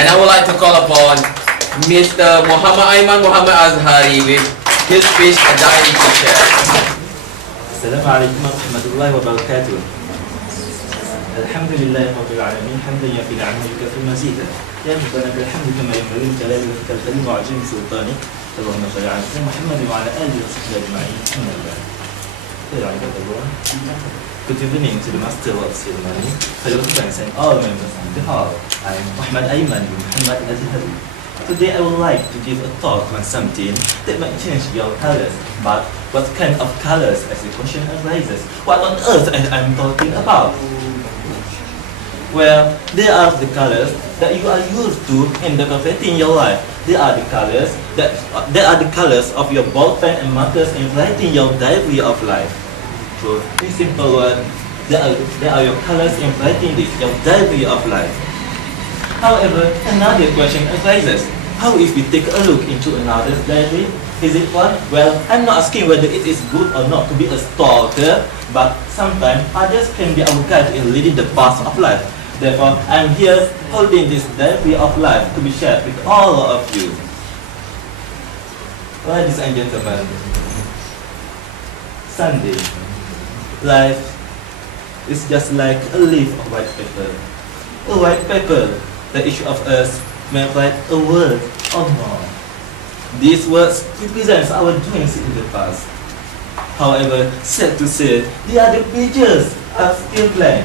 And I would like to call upon Mr. Aiman Mohd Azhari with his speech diary to share. السلام عليكم ورحمة الله وبركاته. الحمد لله رب العالمين حمدا يفي نعمه ويكفي مزيدا. يا ربنا بالحمد كما ينبغي لجلال وجهك الكريم وعظيم سلطانك. اللهم صل على سيدنا محمد وعلى آله وصحبه أجمعين. أما بعد. Dear عباد الله. Good evening to the Master of Ceremony, fellow friends and all members of the hall. I am Aiman Mohd Azhari. Today I would like to give a talk on something that might change your colors. But what kind of colors, as the question arises? What on earth I'm talking about? Well, they are the colors that you are used to interpreting your life. They are the colors of your ball pen and markers in writing your diary of life. So, in simple words, they are your colors in writing your diary of life. However, another question arises. How if we take a look into another's diary? Is it fun? Well, I'm not asking whether it is good or not to be a stalker, but sometimes others can be our guide in leading the path of life. Therefore, I'm here holding this diary of life to be shared with all of you. Ladies and gentlemen, Sunday. Life is just like a leaf of white paper. A white paper that each of us may write a word or more. These words represent our doings in the past. However, sad to say, the other pages are still blank.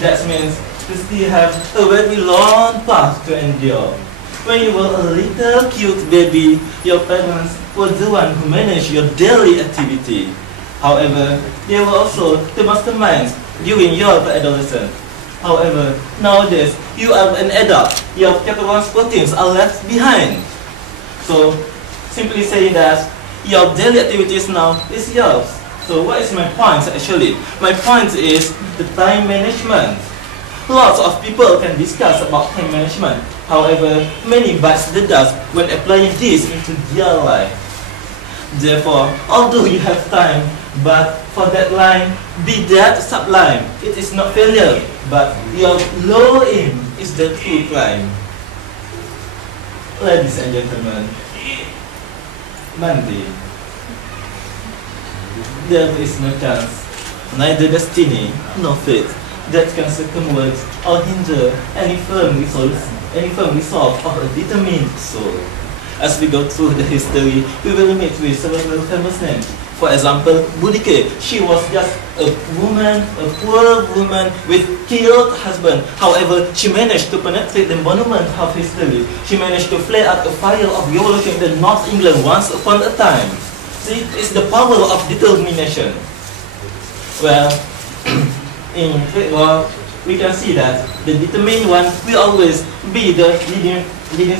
That means you still have a very long path to endure. When you were a little cute baby, your parents were the one who managed your daily activity. However, they were also the masterminds during your adolescence. However, nowadays, you are an adult. Your capital proteins are left behind. So, simply saying that your daily activities now is yours. So, what is my point actually? My point is the time management. Lots of people can discuss about time management. However, many bites the dust when applying this into their life. Therefore, although you have time, but for that line, be that sublime. It is not failure, but your low aim is the true crime. Ladies and gentlemen, Monday. There is no chance, neither destiny nor fate, that can circumvent or hinder any firm resolve of a determined soul. As we go through the history, we will meet with several famous names. For example, Budike, she was just a woman, a poor woman with killed husband. However, she managed to penetrate the monument of history. She managed to flare up a fire of revolution in the North England once upon a time. See, it's the power of determination. Well, in Great War, we can see that the determined one will always be the leading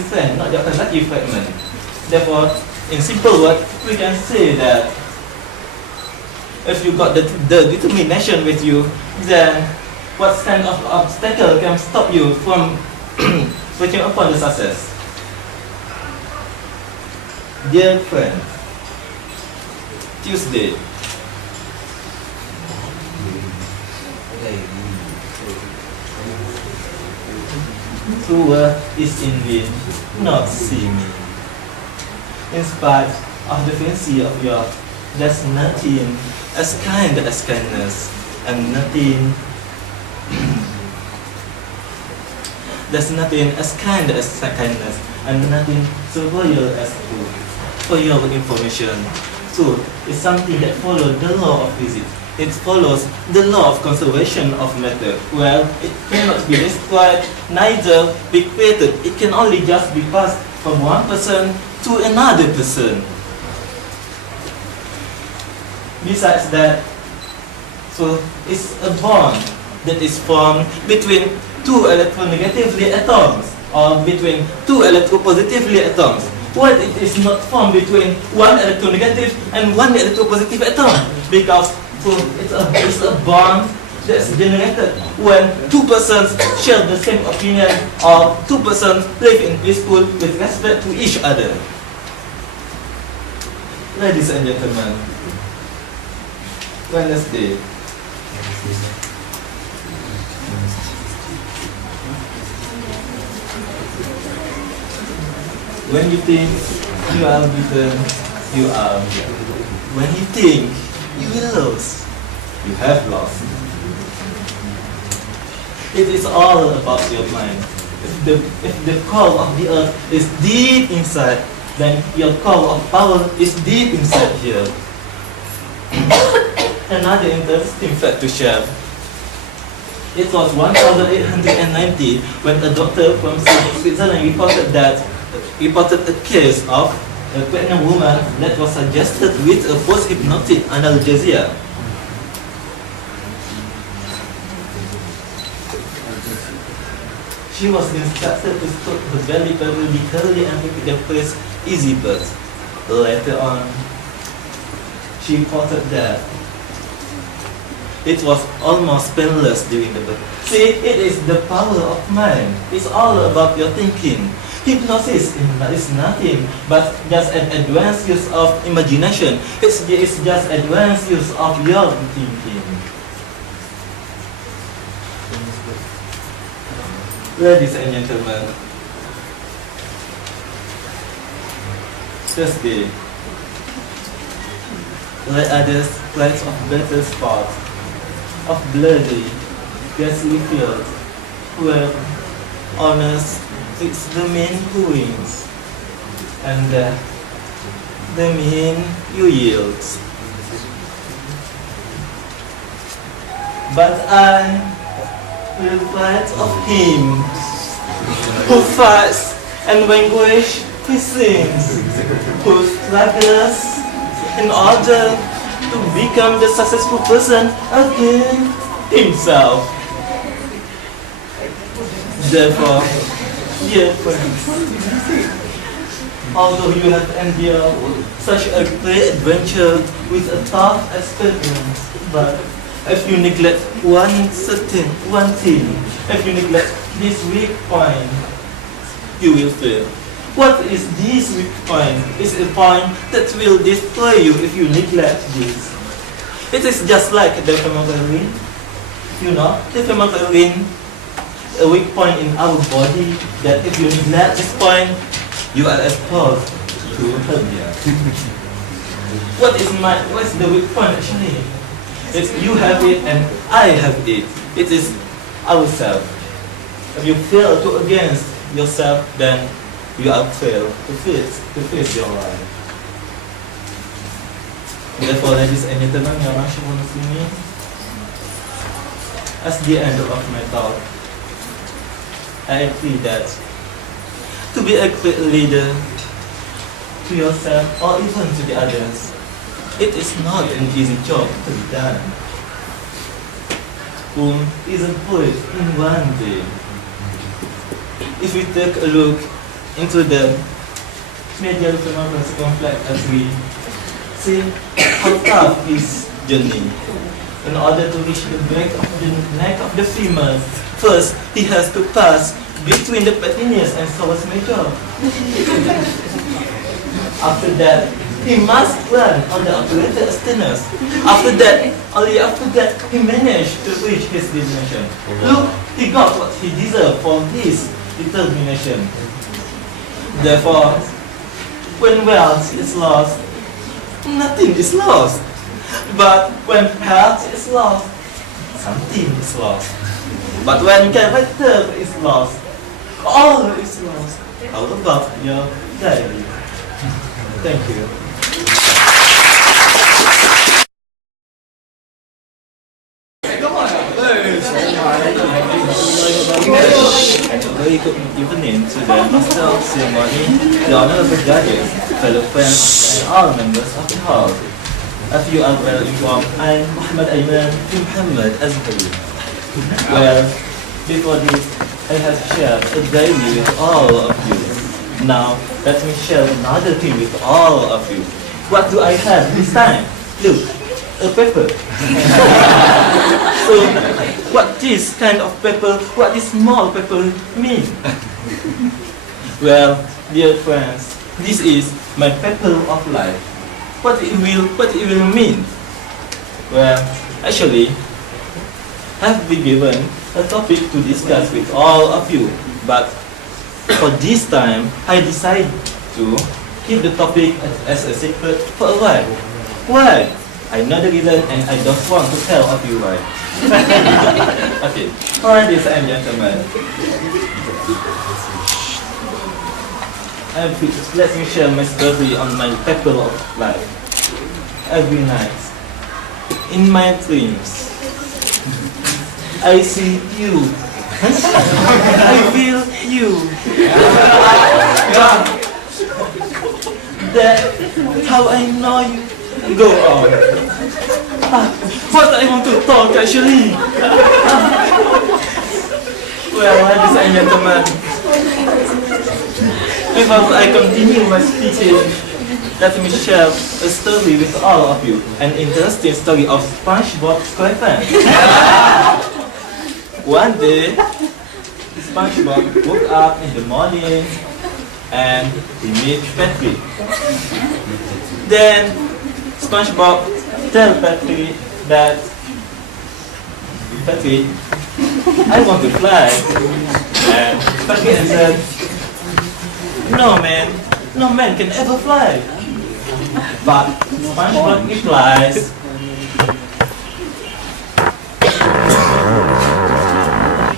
strength, not the unlucky fragment. Therefore, in simple words, we can say that if you got the determination with you, then what kind of obstacle can stop you from reaching upon the success? Dear friends, Tuesday. True is in vain, not see me. In spite of the fancy of your, there's nothing as kind as kindness, and nothing there's nothing as kind as kindness, and nothing so royal as truth. For your information, truth is something that follows the law of physics. It follows the law of conservation of matter. Well, it cannot be destroyed, neither be created. It can only just be passed from one person to another person. Besides that, so it's a bond that is formed between two electronegatively atoms, or between two electropositively atoms. Why it is not formed between one electronegative and one electropositive atom? Because so it's a bond that's generated when two persons share the same opinion, or two persons live in peaceful with respect to each other. Ladies and gentlemen, Wednesday. When you think you are beaten, you are. When you think you will lose, you have lost. It is all about your mind. If the core of the earth is deep inside, then your core of power is deep inside here. Another interesting fact to share. It was 1890 when a doctor from Switzerland reported a case of a pregnant woman that was suggested with a post-hypnotic analgesia. She was instructed to stop her belly periodically and repeat the phrase easy birth. Later on, she reported that it was almost painless during the birth. See, it is the power of mind. It's all about your thinking. Hypnosis is nothing but just an advanced use of imagination. It's just advanced use of your thinking. Ladies and gentlemen, Thursday, like others, flights of better spots, of bloody, ghastly fields, where honest is the main who wins, and the mean you yield. But I will fight of him who fights and vanquish his sins, who struggles in order to become the successful person again himself. Therefore, dear friends, although you have endured such a great adventure with a tough experience, but if you neglect one thing, if you neglect this weak point, you will fail. What is this weak point? It's a point that will destroy you if you neglect this. It is just like the femoral ring. You know, the femoral ring, a weak point in our body that if you neglect this point, you are exposed to hernia. What is the weak point actually? It's you have it and I have it. It is ourselves. If you fail to against yourself, then you are failed to face your life. Therefore, ladies and gentlemen, yang masuk sini, as the end of my talk, I agree that to be a great leader to yourself or even to the others, it is not an easy job to be done. Whom isn't put in one day. If we take a look into the medial phenomenon complex as we see how tough his journey. In order to reach the neck of the femur, first he has to pass between the peteneus and psoas major. After that, he must run on the operator sternus. Only after that, he managed to reach his destination. Look, he got what he deserved for his determination. Therefore, when wealth is lost, nothing is lost. But when health is lost, something is lost. But when character is lost, all is lost. How about your diary? Thank you. Very good evening to the master of ceremony, the honorable judges, fellow friends, and all members of the hall. As you are well informed, I am Aiman Mohd Azhari. Well, before this, I have shared a diary with all of you. Now, let me share another thing with all of you. What do I have this time? Look, a paper. So, what this kind of paper, what this small paper mean? Well, dear friends, this is my paper of life. What it will mean? Well, actually, I've been given a topic to discuss with all of you, but For this time, I decided to keep the topic as a secret for a while. Why? I know the reason and I don't want to tell of you why. Okay, ladies and gentlemen, let me share my story on my paper of life. Every night, in my dreams, I see you. I feel you. That's how I know you. Go on. What I want to talk actually. Well, ladies and gentlemen, before I continue my speaking, let me share a story with all of you. An interesting story of SpongeBob SquarePants. One day, SpongeBob woke up in the morning and he met Patrick. Then SpongeBob tell Patrick that, Patrick, I want to fly. And Patrick said, no man can ever fly. But SpongeBob replies,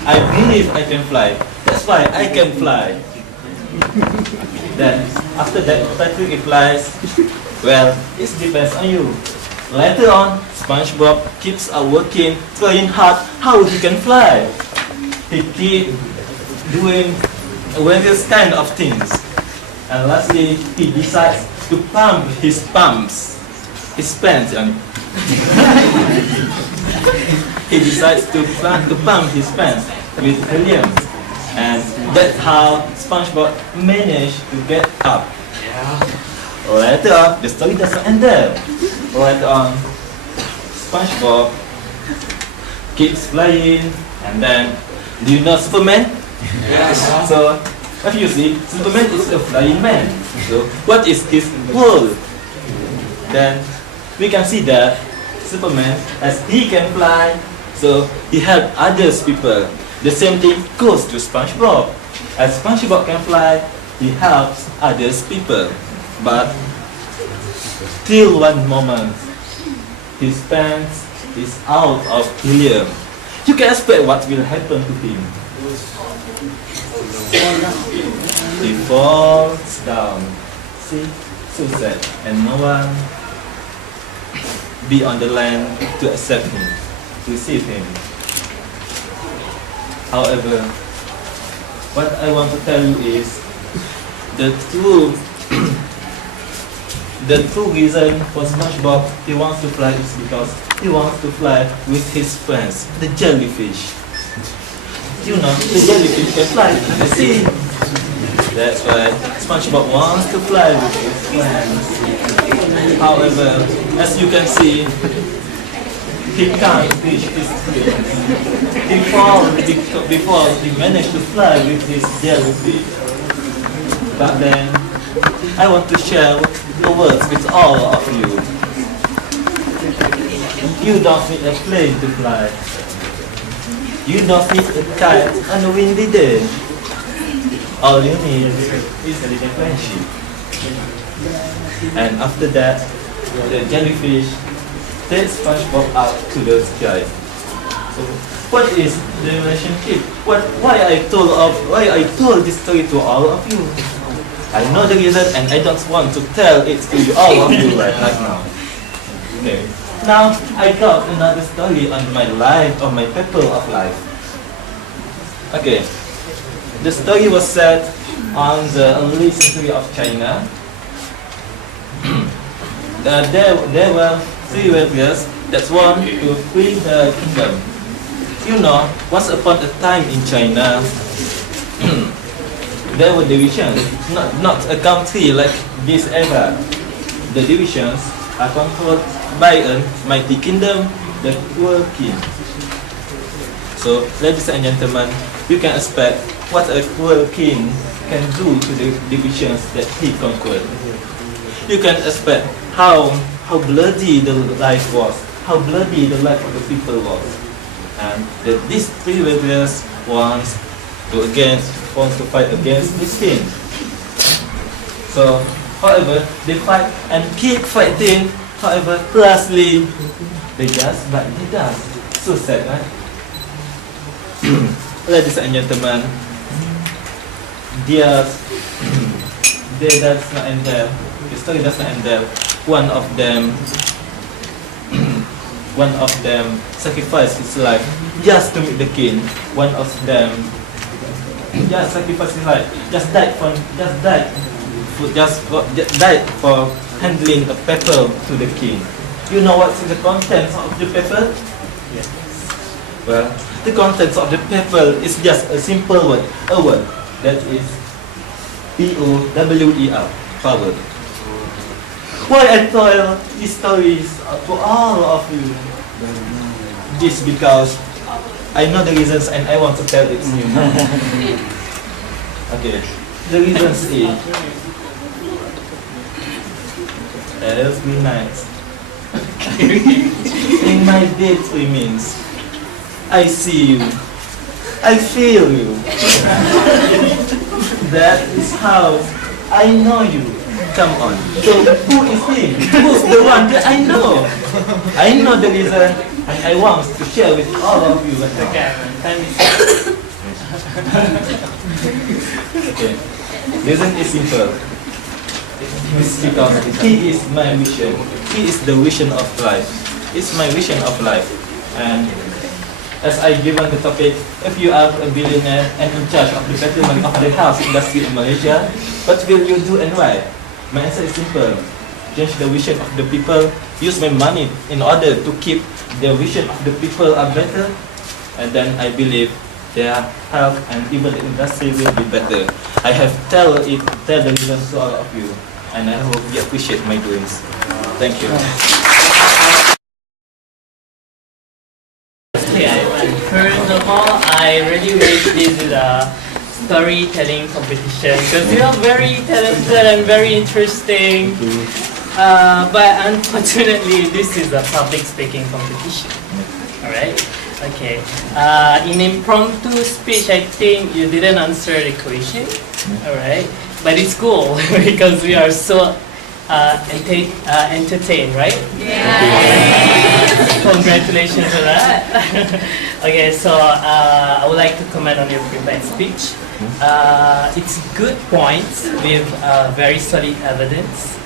I believe I can fly. That's why I can fly. Then after that, Patrick replies, well, it depends on you. Later on, SpongeBob keeps on working, trying hard how he can fly. He keeps doing various kind of things. And lastly, he decides to pump his pants. He decides to pump his pants with helium. And that's how SpongeBob managed to get up. Later on, the story doesn't end there. Later on, SpongeBob keeps flying, and then, do you know Superman? Yes. So, if you see, Superman is a flying man. So, what is his role? Then, we can see that Superman, as he can fly, so he helps others people. The same thing goes to SpongeBob. As SpongeBob can fly, he helps others people. But till one moment, his pants is out of helium. You can expect what will happen to him. He falls down. See, so sad, and no one be on the land to accept him, to receive him. However, what I want to tell you is the true reason for SpongeBob he wants to fly is because he wants to fly with his friends, the jellyfish. You know, the jellyfish can fly in the sea. That's why SpongeBob wants to fly with his friends. However, as you can see, he can't reach his dreams. He falls before he managed to fly with his jellyfish. But then, I want to share the words with all of you. You don't need a plane to fly. You don't need a kite on a windy day. All you need is a little friendship. And after that, the jellyfish takes SpongeBob up to the sky. So, what is the relationship? Why I told this story to all of you? I know the reason, and I don't want to tell it to you, all of you right now. Okay. Now I got another story on my life, on my paper of life. Okay. The story was set on the early century of China. There were three warriors that want to free the kingdom. You know, once upon a time in China, there were divisions, not a country like this era. The divisions are controlled by a mighty kingdom, the cruel king. So, ladies and gentlemen, you can expect what a cruel king can do to the divisions that he conquered. You can expect how bloody the life was, how bloody the life of the people was. And that these three warriors wants want to fight against this king. So, however, they fight and keep fighting. However, lastly, they just bite the dust. So sad, right? Ladies and gentlemen, their does not end there. The story does not end there. One of them sacrificed his life just to meet the king. One of them just sacrificed his life, died for handling a paper to the king. You know what's in the contents of the paper? Yes. Well, the contents of the paper is just a simple word, a word that is POWER, power. Why I tell these stories to all of you? This because I know the reasons and I want to tell it to you. Okay, the reasons is every night in my daydreamings I see you, I feel you. That is how I know you. Come on. So who is he? Who's the one that I know? I know the reason and I want to share with all of you. Okay. Okay. Reason is simple. It's because he is my vision. He is the vision of life. It's my vision of life. And as I given the topic, if you are a billionaire and in charge of the betterment of the house industry in Malaysia, what will you do and why? My answer is simple. Change the vision of the people. Use my money in order to keep the vision of the people are better. And then I believe their health and even the industry will be better. I have tell the reason to all of you. And I hope you appreciate my doings. Thank you. First of all, I really wish this is a storytelling competition because you are very talented and very interesting. But unfortunately, this is a public speaking competition. Alright? Okay. In impromptu speech, I think you didn't answer the question. Alright? But it's cool because we are so entertained, right? Congratulations for that. Okay, so I would like to comment on your prepared speech. It's good points with very solid evidence.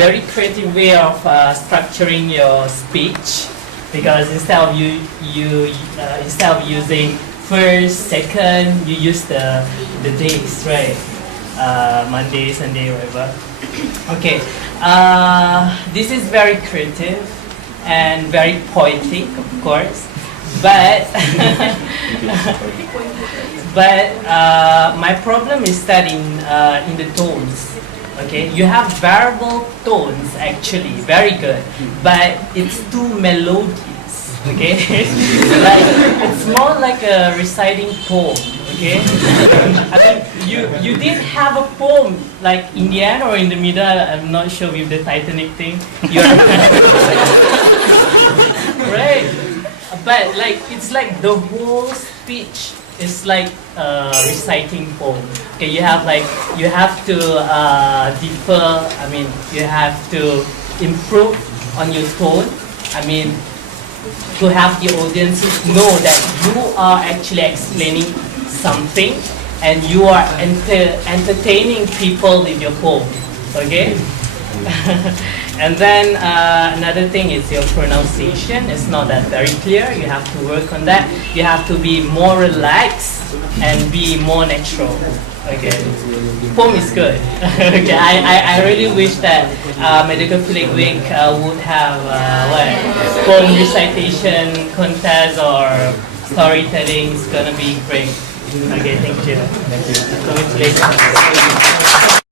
Very creative way of structuring your speech because instead of instead of using first, second, you use the days, right? Monday, Sunday, whatever. Okay, this is very creative and very poetic, of course, but my problem is that in the tones. Okay, you have variable tones actually, very good, but it's too melodious. Okay, like it's more like a reciting poem. Okay, I mean, you did have a poem like in the end or in the middle. I'm not sure with the Titanic thing. Right, but like it's like the whole speech is like reciting poem. Okay, you have to defer. I mean, you have to improve on your tone. I mean, to have the audiences know that you are actually explaining something and you are entertaining people with your poem. Okay. And then another thing is your pronunciation is not that very clear. You have to work on that. You have to be more relaxed and be more natural. Okay, poem is good. Okay, I really wish that Medicophilic Week would have poem recitation contest or storytelling. It's gonna be great. Okay, thank you. Congratulations.